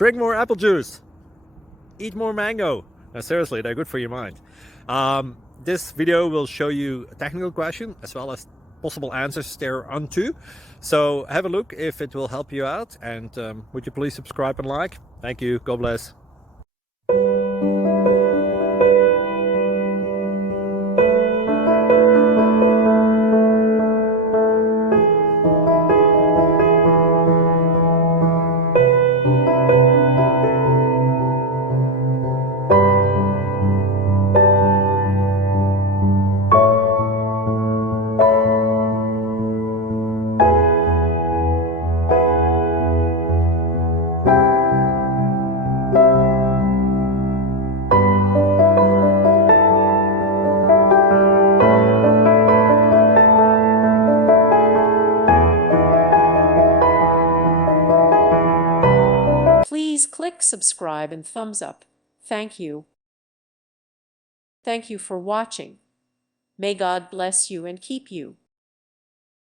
Drink more apple juice. Eat more mango. Now, seriously, they're good for your mind. This video will show you a technical question as well as possible answers thereunto. So have a look if it will help you out, and would you please subscribe and like? Thank you. God bless. Please click subscribe and thumbs up. Thank you. Thank you for watching. May God bless you and keep you.